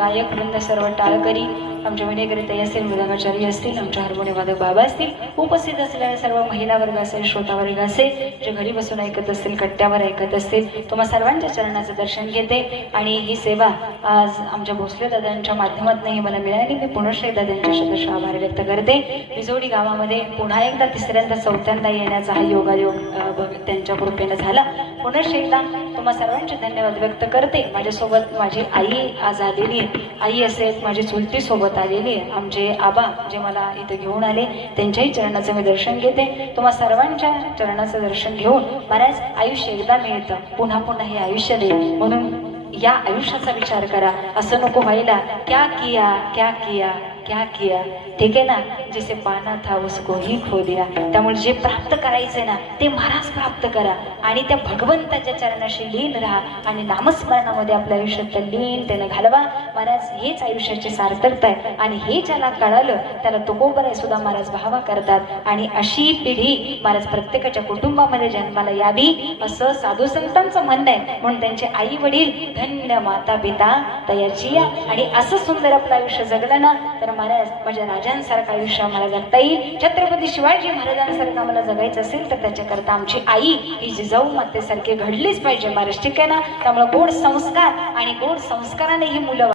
गायक वृंद सर्व टाळकरी, आमच्या विनेकरिताई असतील, मृदंगाचार्य असतील, आमच्या हार्मोनियम वादक बाबा असतील, उपस्थित असलेल्या सर्व महिला वर्ग असेल, श्रोता वर्ग असेल, जे घरी बसून ऐकत असतील, कट्ट्यावर ऐकत असतील, तुम्हा सर्वांच्या चरणाचं दर्शन घेते। आणि ही सेवा आज आमच्या भोसले दादांच्या माध्यमातूनही मला मिळाली। मी पुनश्च एकदा त्यांचे शतश आभार व्यक्त करते। विजोडी गावामध्ये पुन्हा एकदा तिसऱ्यांदा चौथ्यांदा येण्याचा हा योगायोग त्यांच्या कृपेने झाला। पुनश्च एकदा तुम्हा सर्वांचे धन्यवाद व्यक्त करते। माझ्यासोबत माझी आई आज आलेली आहे, आई असेल, माझी चुलती सोबत आलेली आहे, आमचे आबा जे मला इथे घेऊन आले त्यांच्याही चरणाचं मी दर्शन घेते। तुम्हा सर्वांच्या चरणाचं दर्शन घेऊन महाराज आयुष्य एकदा मिळतं, पुन्हा पुन्हा हे आयुष्य दे, म्हणून या आयुष्याचा विचार करा। असं नको व्हायला क्या किया क्या किया क्या किया, ठीक आहे ना, जिसे पाना था उसको ही खो दिया। त्यामुळे जे प्राप्त करायचे ना ते महाराज प्राप्त करा आणि त्या भगवंताच्या चरणाशी लीन राहा आणि नामस्मरणामध्ये आपल्या आयुष्यात लीन त्याने घालवा। महाराज हेच आयुष्याची सार्थकता आहे आणि हे ज्याला कळालं त्याला तुकोबराय सुद्धा महाराज भावा करतात। आणि अशी पिढी महाराज प्रत्येकाच्या कुटुंबामध्ये जन्माला यावी असं साधू संतांचं म्हणणं आहे। म्हणून त्यांचे आई वडील धन्य माता पिता तयाची आणि असं सुंदर आपलं आयुष्य जगलं ना तर महाराज माझ्या राजांसारखं आयुष्य मला जगता येईल। छत्रपती शिवाजी महाराजांसारखं मला जगायचं असेल तर त्याच्याकरता आमची आई ही जिजाऊ मातेसारखी घडलीच पाहिजे महाराज, ठीक आहे ना। त्यामुळे गोड संस्कार आणि गोड संस्काराने ही मुलं